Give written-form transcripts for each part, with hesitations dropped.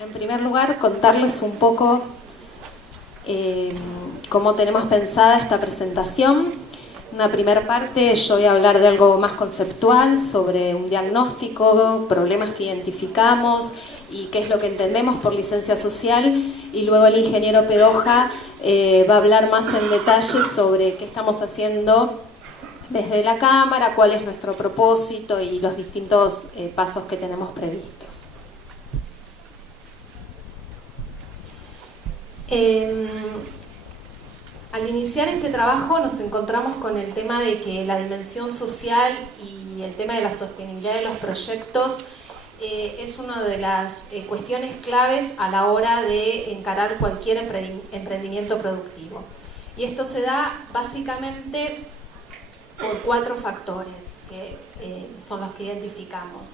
En primer lugar, contarles un poco cómo tenemos pensada esta presentación. En una primera parte yo voy a hablar de algo más conceptual sobre un diagnóstico, problemas que identificamos y qué es lo que entendemos por licencia social, y luego el ingeniero Pedoja va a hablar más en detalle sobre qué estamos haciendo desde la Cámara, cuál es nuestro propósito y los distintos pasos que tenemos previstos. Al iniciar este trabajo nos encontramos con el tema de que la dimensión social y el tema de la sostenibilidad de los proyectos es una de las cuestiones claves a la hora de encarar cualquier emprendimiento productivo. Y esto se da básicamente por 4 factores que son los que identificamos.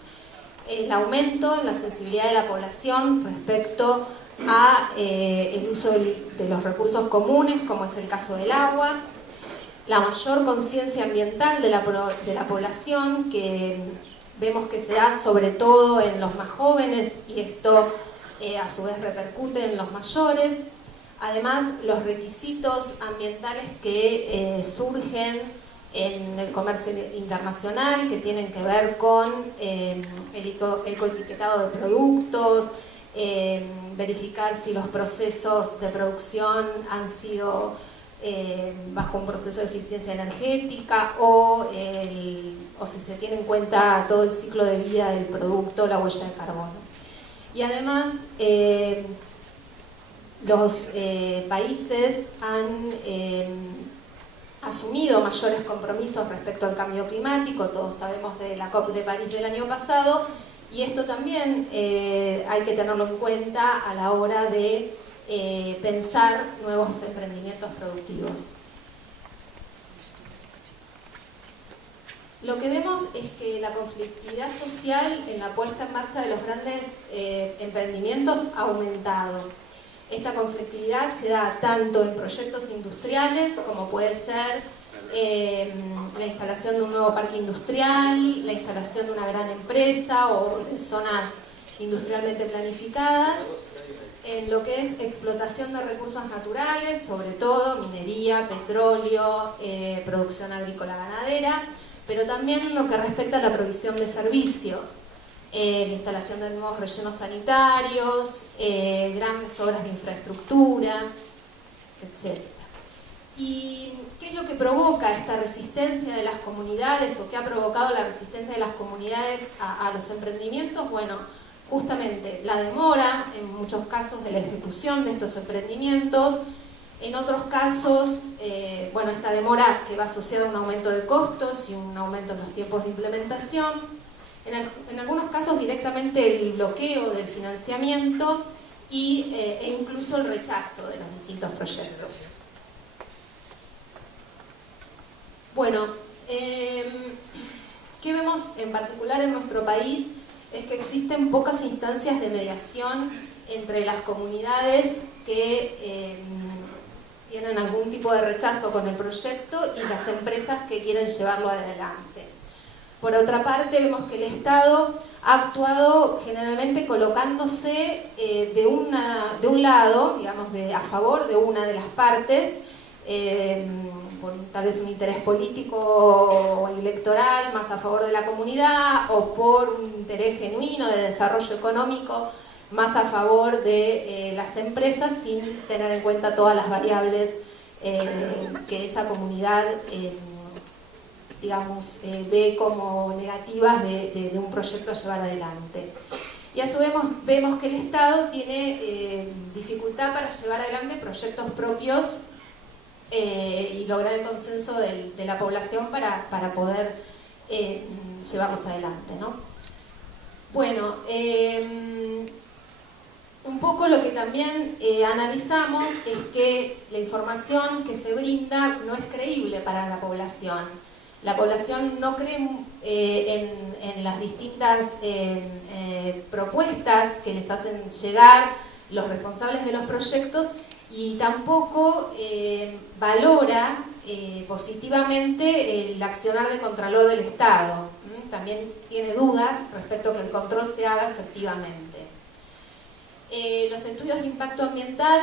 El aumento en la sensibilidad de la población respecto a el uso de los recursos comunes, como es el caso del agua, la mayor conciencia ambiental de la población, que vemos que se da sobre todo en los más jóvenes, y esto a su vez repercute en los mayores. Además, los requisitos ambientales que surgen en el comercio internacional, que tienen que ver con el ecoetiquetado de productos, verificar si los procesos de producción han sido bajo un proceso de eficiencia energética o si se tiene en cuenta todo el ciclo de vida del producto, la huella de carbono. Y además los países han asumido mayores compromisos respecto al cambio climático. Todos sabemos de la COP de París del año pasado, y esto también hay que tenerlo en cuenta a la hora de pensar nuevos emprendimientos productivos. Lo que vemos es que la conflictividad social en la puesta en marcha de los grandes emprendimientos ha aumentado. Esta conflictividad se da tanto en proyectos industriales, como puede ser la instalación de un nuevo parque industrial, la instalación de una gran empresa o de zonas industrialmente planificadas, en lo que es explotación de recursos naturales, sobre todo minería, petróleo, producción agrícola ganadera, pero también en lo que respecta a la provisión de servicios. La instalación de nuevos rellenos sanitarios, grandes obras de infraestructura, etc. ¿Y qué es lo que provoca esta resistencia de las comunidades, o qué ha provocado la resistencia de las comunidades a los emprendimientos? Bueno, justamente la demora, en muchos casos, de la ejecución de estos emprendimientos. En otros casos, esta demora que va asociada a un aumento de costos y un aumento en los tiempos de implementación. En algunos casos directamente el bloqueo del financiamiento e incluso el rechazo de los distintos proyectos. Bueno, ¿qué vemos en particular en nuestro país? Es que existen pocas instancias de mediación entre las comunidades que tienen algún tipo de rechazo con el proyecto y las empresas que quieren llevarlo adelante. Por otra parte, vemos que el Estado ha actuado generalmente colocándose de un lado, digamos, a favor de una de las partes, por tal vez un interés político o electoral, más a favor de la comunidad, o por un interés genuino de desarrollo económico, más a favor de las empresas, sin tener en cuenta todas las variables que esa comunidad ve como negativas de un proyecto a llevar adelante. Y a su vez vemos que el Estado tiene dificultad para llevar adelante proyectos propios y lograr el consenso de la población para poder llevarlos adelante, ¿no? Bueno, un poco lo que también analizamos es que la información que se brinda no es creíble para la población. La población no cree en las distintas propuestas que les hacen llegar los responsables de los proyectos, y tampoco valora positivamente el accionar de contralor del Estado. También tiene dudas respecto a que el control se haga efectivamente. Los estudios de impacto ambiental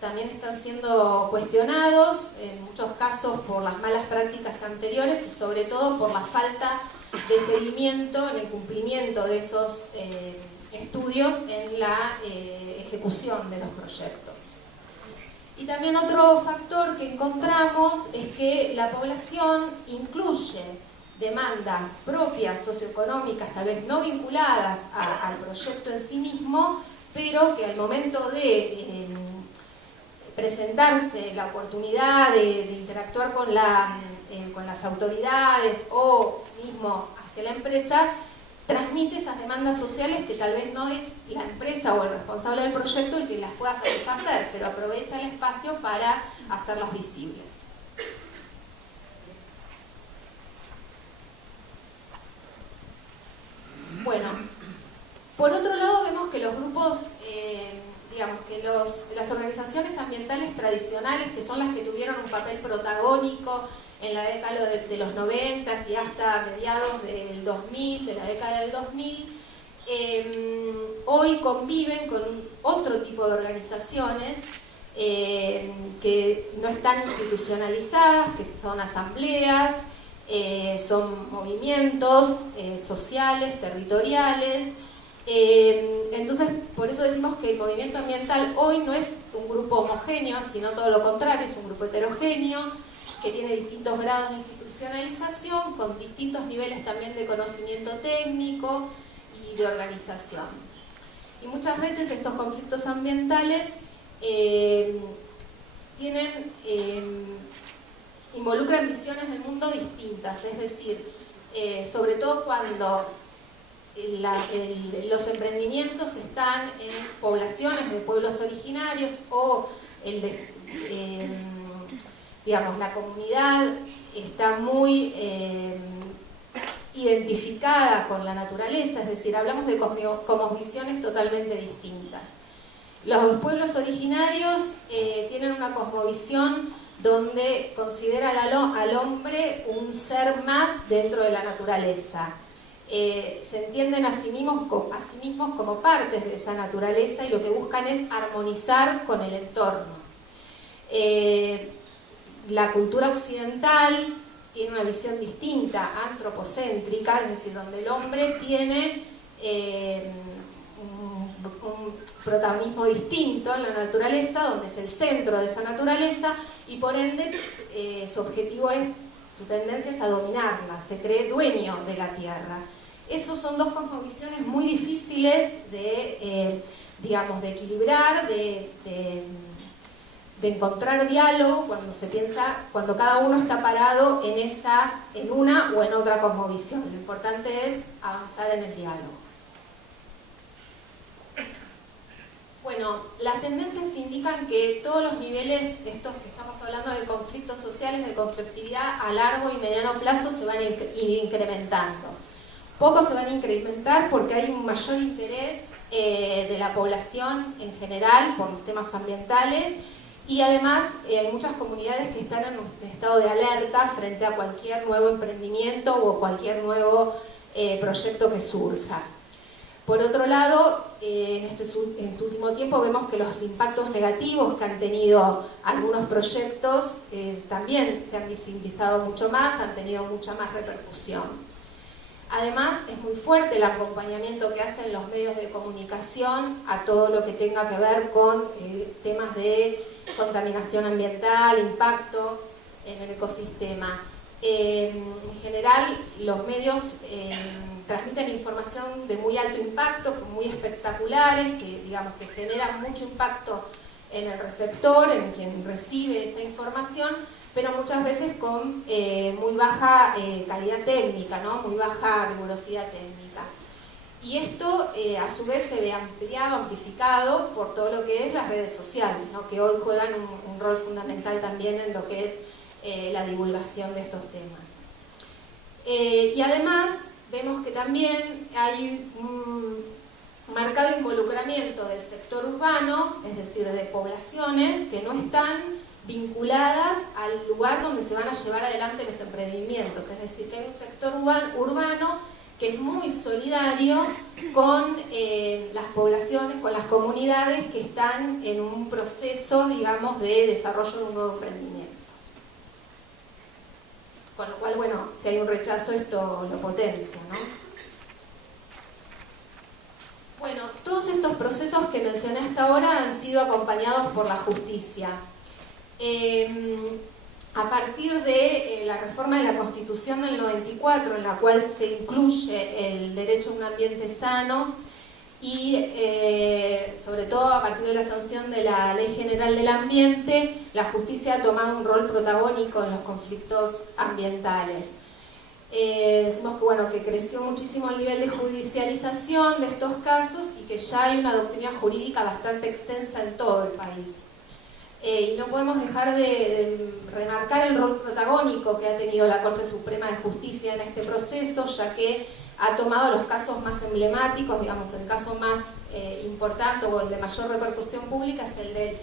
también están siendo cuestionados, en muchos casos por las malas prácticas anteriores y sobre todo por la falta de seguimiento en el cumplimiento de esos estudios en la ejecución de los proyectos. Y también otro factor que encontramos es que la población incluye demandas propias, socioeconómicas, tal vez no vinculadas al proyecto en sí mismo, pero que al momento de presentarse la oportunidad de interactuar con las autoridades o mismo hacia la empresa, transmite esas demandas sociales que tal vez no es la empresa o el responsable del proyecto el que las pueda satisfacer, pero aprovecha el espacio para hacerlas visibles. Bueno, por otro lado vemos que los grupos, digamos que las organizaciones ambientales tradicionales, que son las que tuvieron un papel protagónico en la década de los 90 y hasta mediados del 2000, de la década del 2000, hoy conviven con otro tipo de organizaciones que no están institucionalizadas, que son asambleas, son movimientos sociales, territoriales. Entonces, por eso decimos que el movimiento ambiental hoy no es un grupo homogéneo, sino todo lo contrario, es un grupo heterogéneo, que tiene distintos grados de institucionalización, con distintos niveles también de conocimiento técnico y de organización. Y muchas veces estos conflictos ambientales involucran visiones del mundo distintas, es decir, sobre todo cuando los emprendimientos están en poblaciones de pueblos originarios o digamos, la comunidad está muy identificada con la naturaleza, es decir, hablamos de cosmovisiones totalmente distintas. Los pueblos originarios tienen una cosmovisión donde consideran al hombre un ser más dentro de la naturaleza. Se entienden a sí mismos como partes de esa naturaleza y lo que buscan es armonizar con el entorno. La cultura occidental tiene una visión distinta, antropocéntrica, es decir, donde el hombre tiene un protagonismo distinto en la naturaleza, donde es el centro de esa naturaleza y por ende su tendencia es a dominarla, se cree dueño de la tierra. Esos son dos cosmovisiones muy difíciles de equilibrar, de encontrar diálogo cuando cada uno está parado en una o en otra cosmovisión. Lo importante es avanzar en el diálogo. Bueno, las tendencias indican que todos los niveles, estos que estamos hablando de conflictos sociales, de conflictividad a largo y mediano plazo, se van a ir incrementando. Pocos se van a incrementar porque hay un mayor interés de la población en general por los temas ambientales y además hay muchas comunidades que están en un estado de alerta frente a cualquier nuevo emprendimiento o cualquier nuevo proyecto que surja. Por otro lado, en este último tiempo vemos que los impactos negativos que han tenido algunos proyectos también se han visibilizado mucho más, han tenido mucha más repercusión. Además, es muy fuerte el acompañamiento que hacen los medios de comunicación a todo lo que tenga que ver con temas de contaminación ambiental, impacto en el ecosistema. En general, los medios transmiten información de muy alto impacto, muy espectaculares, que generan mucho impacto en el receptor, en quien recibe esa información, pero muchas veces con muy baja calidad técnica, ¿no? Muy baja rigurosidad técnica. Y esto a su vez se ve ampliado, amplificado por todo lo que es las redes sociales, ¿no? Que hoy juegan un rol fundamental también en lo que es la divulgación de estos temas. Y además vemos que también hay un marcado involucramiento del sector urbano, es decir, de poblaciones que no están vinculadas al lugar donde se van a llevar adelante los emprendimientos, es decir, que hay un sector urbano que es muy solidario con las poblaciones instituciones, con las comunidades que están en un proceso, digamos, de desarrollo de un nuevo emprendimiento. Con lo cual, bueno, si hay un rechazo, esto lo potencia, ¿no? Bueno, todos estos procesos que mencioné hasta ahora han sido acompañados por la justicia. A partir de la reforma de la Constitución del 94, en la cual se incluye el derecho a un ambiente sano y sobre todo a partir de la sanción de la Ley General del Ambiente, la justicia ha tomado un rol protagónico en los conflictos ambientales. Decimos que, bueno, que creció muchísimo el nivel de judicialización de estos casos y que ya hay una doctrina jurídica bastante extensa en todo el país. Y no podemos dejar de remarcar el rol protagónico que ha tenido la Corte Suprema de Justicia en este proceso, ya que ha tomado los casos más emblemáticos, digamos, el caso más importante o el de mayor repercusión pública es el de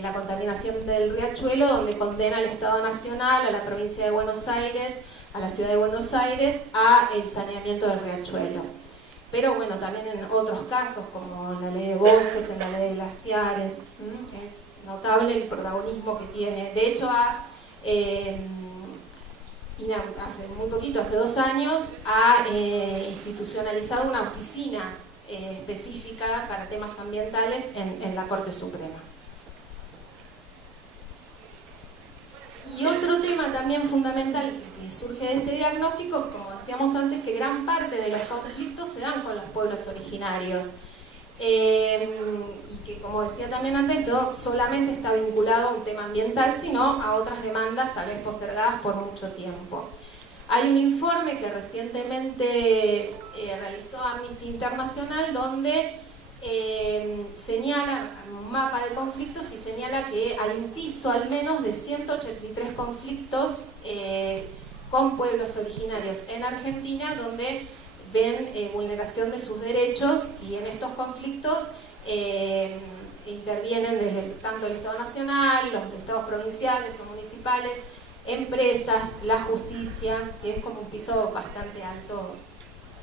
la contaminación del riachuelo, donde condena al Estado Nacional, a la provincia de Buenos Aires, a la ciudad de Buenos Aires, a el saneamiento del riachuelo. Pero bueno, también en otros casos, como en la ley de bosques, en la ley de glaciares, es notable el protagonismo que tiene. De hecho, hace muy poquito, hace 2 años, ha institucionalizado una oficina específica para temas ambientales en la Corte Suprema. Y otro tema también fundamental que surge de este diagnóstico, como decíamos antes, que gran parte de los conflictos se dan con los pueblos originarios. Y que, como decía también antes, no solamente está vinculado a un tema ambiental, sino a otras demandas tal vez postergadas por mucho tiempo. Hay un informe que recientemente realizó Amnesty International donde señala un mapa de conflictos y señala que hay un piso al menos de 183 conflictos con pueblos originarios en Argentina donde ven vulneración de sus derechos, y en estos conflictos intervienen tanto el Estado Nacional, los estados provinciales o municipales, empresas, la justicia. Sí, es como un piso bastante alto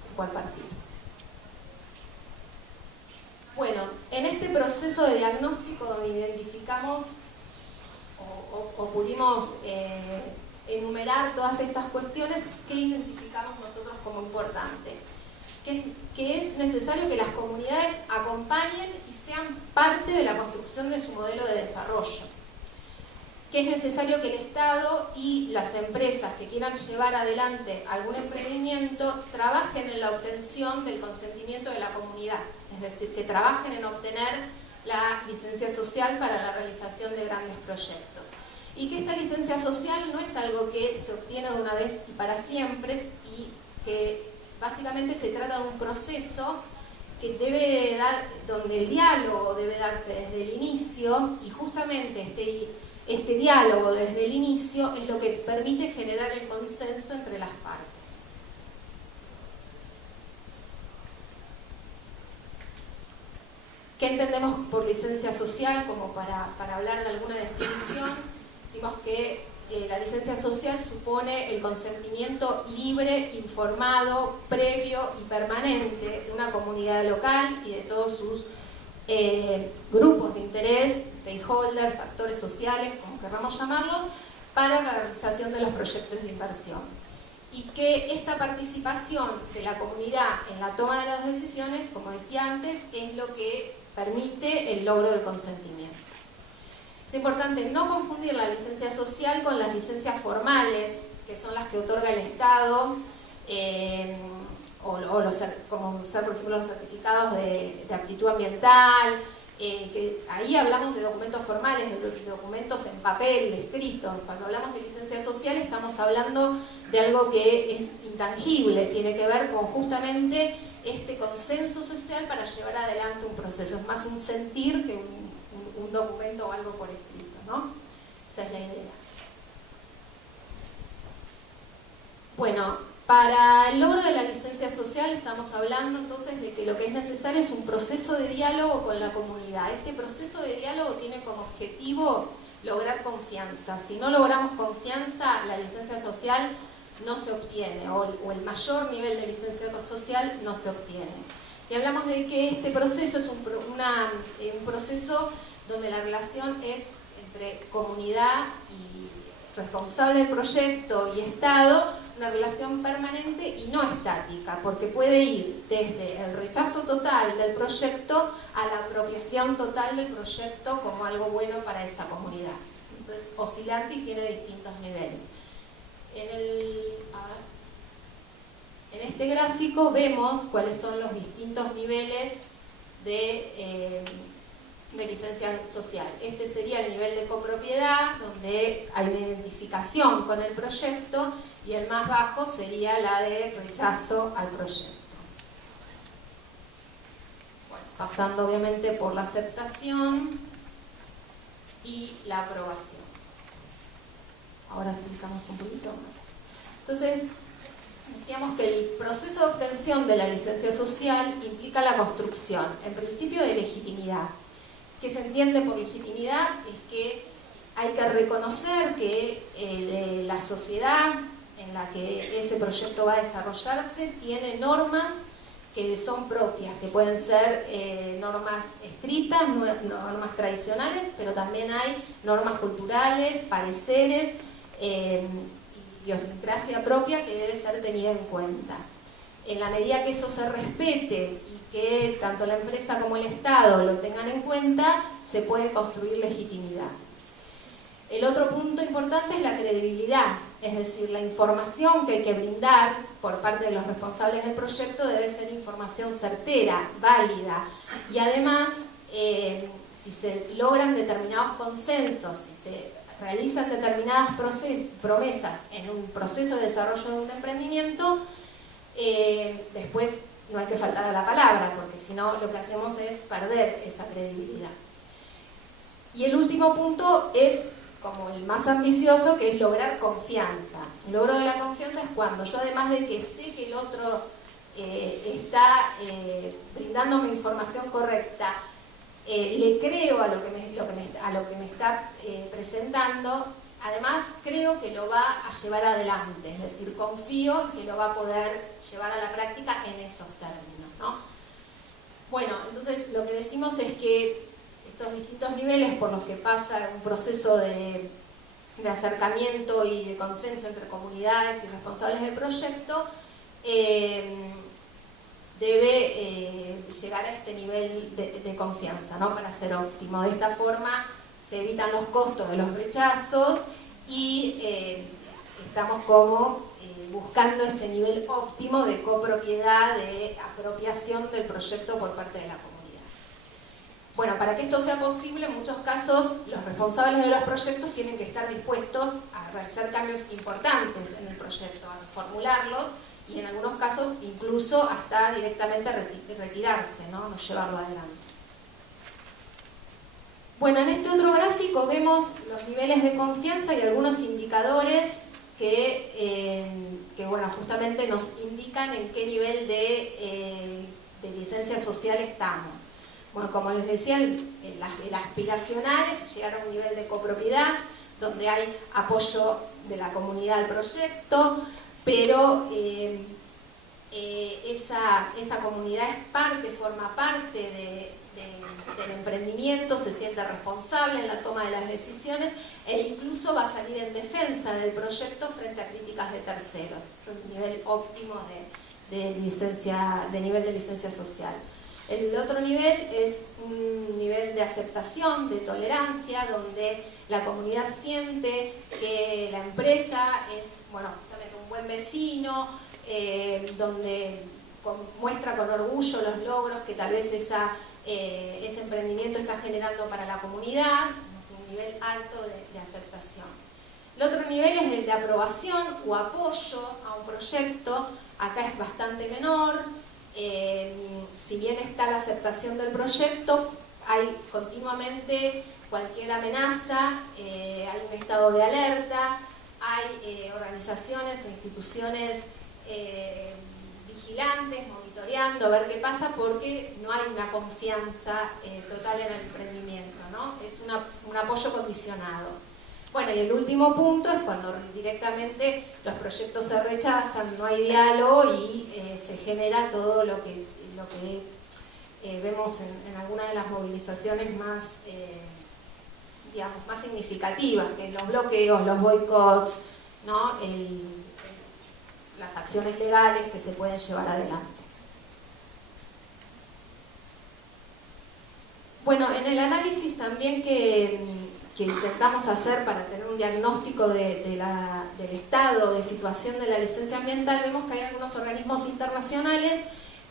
en cual partir. Bueno, en este proceso de diagnóstico donde identificamos o pudimos enumerar todas estas cuestiones, ¿qué identificamos nosotros como importante? Que es necesario que las comunidades acompañen y sean parte de la construcción de su modelo de desarrollo. Que es necesario que el Estado y las empresas que quieran llevar adelante algún emprendimiento trabajen en la obtención del consentimiento de la comunidad, es decir, que trabajen en obtener la licencia social para la realización de grandes proyectos. Y que esta licencia social no es algo que se obtiene de una vez y para siempre, y que básicamente se trata de un proceso que debe dar, donde el diálogo debe darse desde el inicio, y justamente este diálogo desde el inicio es lo que permite generar el consenso entre las partes. ¿Qué entendemos por licencia social? Como para hablar de alguna definición, decimos que la licencia social supone el consentimiento libre, informado, previo y permanente de una comunidad local y de todos sus grupos de interés, stakeholders, actores sociales, como queramos llamarlos, para la realización de los proyectos de inversión. Y que esta participación de la comunidad en la toma de las decisiones, como decía antes, es lo que permite el logro del consentimiento. Es importante no confundir la licencia social con las licencias formales, que son las que otorga el Estado, como ser, por ejemplo, los certificados de aptitud ambiental, que ahí hablamos de documentos formales, de documentos en papel, escritos. Cuando hablamos de licencia social estamos hablando de algo que es intangible, tiene que ver con justamente este consenso social para llevar adelante un proceso. Es más un sentir que un documento o algo por escrito, ¿no? Esa es la idea. Bueno, para el logro de la licencia social estamos hablando entonces de que lo que es necesario es un proceso de diálogo con la comunidad. Este proceso de diálogo tiene como objetivo lograr confianza. Si no logramos confianza, la licencia social no se obtiene, o el mayor nivel de licencia social no se obtiene. Y hablamos de que este proceso es un proceso donde la relación es entre comunidad y responsable del proyecto y Estado, una relación permanente y no estática, porque puede ir desde el rechazo total del proyecto a la apropiación total del proyecto como algo bueno para esa comunidad. Entonces, oscilante y tiene distintos niveles. En este gráfico vemos cuáles son los distintos niveles de licencia social. Este sería el nivel de copropiedad, donde hay una identificación con el proyecto, y el más bajo sería la de rechazo al proyecto. Bueno, pasando obviamente por la aceptación y la aprobación. Ahora explicamos un poquito más. Entonces, decíamos que el proceso de obtención de la licencia social implica la construcción, en principio, de legitimidad. ¿Qué se entiende por legitimidad? Es que hay que reconocer que la sociedad en la que ese proyecto va a desarrollarse tiene normas que son propias, que pueden ser normas escritas, normas tradicionales, pero también hay normas culturales, pareceres, idiosincrasia propia que debe ser tenida en cuenta. En la medida que eso se respete y que tanto la empresa como el Estado lo tengan en cuenta, se puede construir legitimidad. El otro punto importante es la credibilidad, es decir, la información que hay que brindar por parte de los responsables del proyecto debe ser información certera, válida, y además, si se logran determinados consensos, si se realizan determinadas promesas en un proceso de desarrollo de un emprendimiento, después no hay que faltar a la palabra, porque si no lo que hacemos es perder esa credibilidad. Y el último punto es como el más ambicioso, que es lograr confianza. El logro de la confianza es cuando yo, además de que sé que el otro está brindándome información correcta, le creo a lo que me está presentando, además creo que lo va a llevar adelante, es decir, confío que lo va a poder llevar a la práctica en esos términos, ¿no? Bueno, entonces lo que decimos es que estos distintos niveles por los que pasa un proceso de acercamiento y de consenso entre comunidades y responsables del proyecto debe llegar a este nivel de confianza, ¿no? Para ser óptimo. De esta forma se evitan los costos de los rechazos y estamos como buscando ese nivel óptimo de copropiedad, de apropiación del proyecto por parte de la comunidad. Bueno, para que esto sea posible, en muchos casos los responsables de los proyectos tienen que estar dispuestos a realizar cambios importantes en el proyecto, a reformularlos y en algunos casos incluso hasta directamente retirarse, ¿no? No llevarlo adelante. Bueno, en este otro gráfico vemos los niveles de confianza y algunos indicadores que bueno, justamente nos indican en qué nivel de licencia social estamos. Bueno, como les decía, el aspiracional es llegar a un nivel de copropiedad donde hay apoyo de la comunidad al proyecto, pero esa comunidad forma parte del emprendimiento, se siente responsable en la toma de las decisiones e incluso va a salir en defensa del proyecto frente a críticas de terceros. Es un nivel óptimo de nivel de licencia social. El otro nivel es un nivel de aceptación, de tolerancia, donde la comunidad siente que la empresa es, bueno, justamente un buen vecino, donde muestra con orgullo los logros que tal vez ese emprendimiento está generando para la comunidad. Es un nivel alto de aceptación. El otro nivel es el de aprobación o apoyo a un proyecto. Acá es bastante menor. Si bien está la aceptación del proyecto, hay continuamente cualquier amenaza, hay un estado de alerta, hay organizaciones o instituciones vigilantes, monitoreando, a ver qué pasa, porque no hay una confianza total en el emprendimiento, ¿no? Es un apoyo condicionado. Bueno, y el último punto es cuando directamente los proyectos se rechazan, no hay diálogo y se genera todo lo que vemos en algunas de las movilizaciones más, digamos, más significativas, que los bloqueos, los boicots, ¿no? Las acciones legales que se pueden llevar adelante. Bueno, en el análisis también que intentamos hacer para tener un diagnóstico del estado de situación de la licencia ambiental, vemos que hay algunos organismos internacionales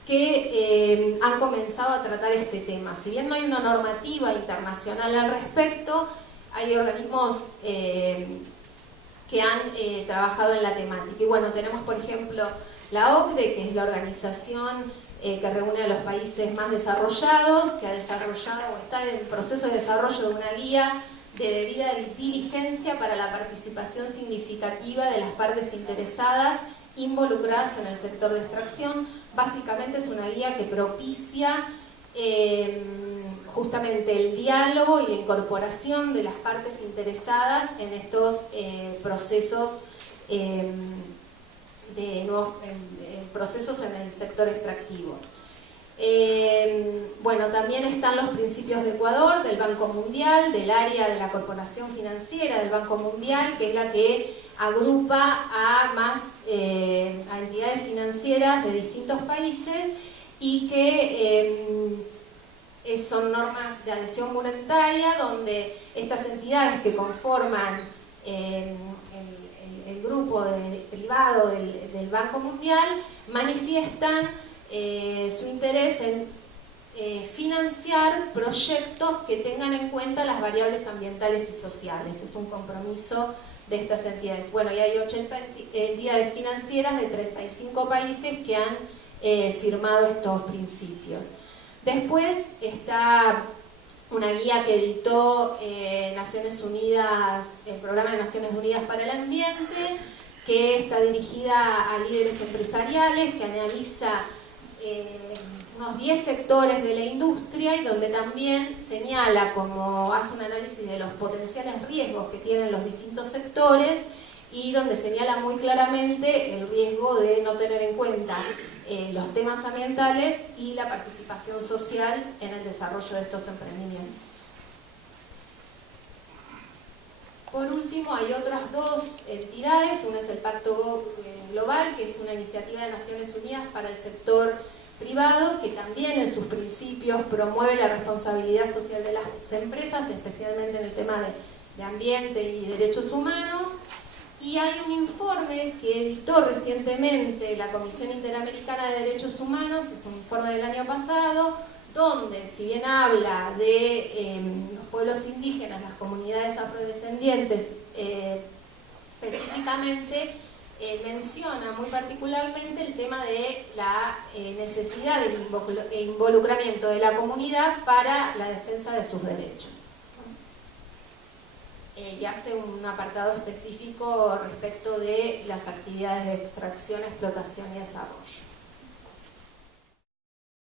que han comenzado a tratar este tema. Si bien no hay una normativa internacional al respecto, hay organismos que han trabajado en la temática. Y bueno, tenemos por ejemplo la OCDE, que es la organización que reúne a los países más desarrollados, que ha desarrollado o está en el proceso de desarrollo de una guía de debida diligencia para la participación significativa de las partes interesadas involucradas en el sector de extracción. Básicamente es una guía que propicia justamente el diálogo y la incorporación de las partes interesadas en estos procesos de nuevos procesos en el sector extractivo. Bueno, también están los principios de Ecuador, del Banco Mundial, del área de la Corporación Financiera del Banco Mundial, que es la que agrupa a entidades financieras de distintos países y que son normas de adhesión monetaria, donde estas entidades que conforman el grupo privado del Banco Mundial manifiestan su interés en financiar proyectos que tengan en cuenta las variables ambientales y sociales. Es un compromiso de estas entidades. Bueno, y hay 80 entidades financieras de 35 países que han firmado estos principios. Después está una guía que editó Naciones Unidas, el Programa de Naciones Unidas para el Ambiente, que está dirigida a líderes empresariales, que analiza unos 10 sectores de la industria y donde también señala, como hace un análisis de los potenciales riesgos que tienen los distintos sectores y donde señala muy claramente el riesgo de no tener en cuenta los temas ambientales y la participación social en el desarrollo de estos emprendimientos. Por último, hay otras dos entidades. Una es el Pacto Global, que es una iniciativa de Naciones Unidas para el sector privado, que también en sus principios promueve la responsabilidad social de las empresas, especialmente en el tema de ambiente y derechos humanos. Y hay un informe que editó recientemente la Comisión Interamericana de Derechos Humanos, es un informe del año pasado, donde, si bien habla de los pueblos indígenas, las comunidades afrodescendientes específicamente, menciona muy particularmente el tema de la necesidad del involucramiento de la comunidad para la defensa de sus derechos. Y hace un apartado específico respecto de las actividades de extracción, explotación y desarrollo.